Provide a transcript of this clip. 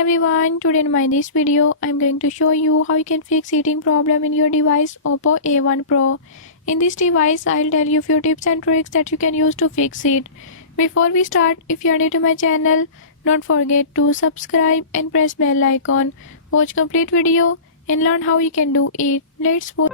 Everyone, today in this video I'm going to show you how you can fix heating problem in your device Oppo A1 Pro. In this device I'll tell you few tips and tricks that you can use to fix it. Before we start, if you are new to my channel, don't forget to subscribe and press bell icon. Watch complete video and learn how you can do it. Let's watch.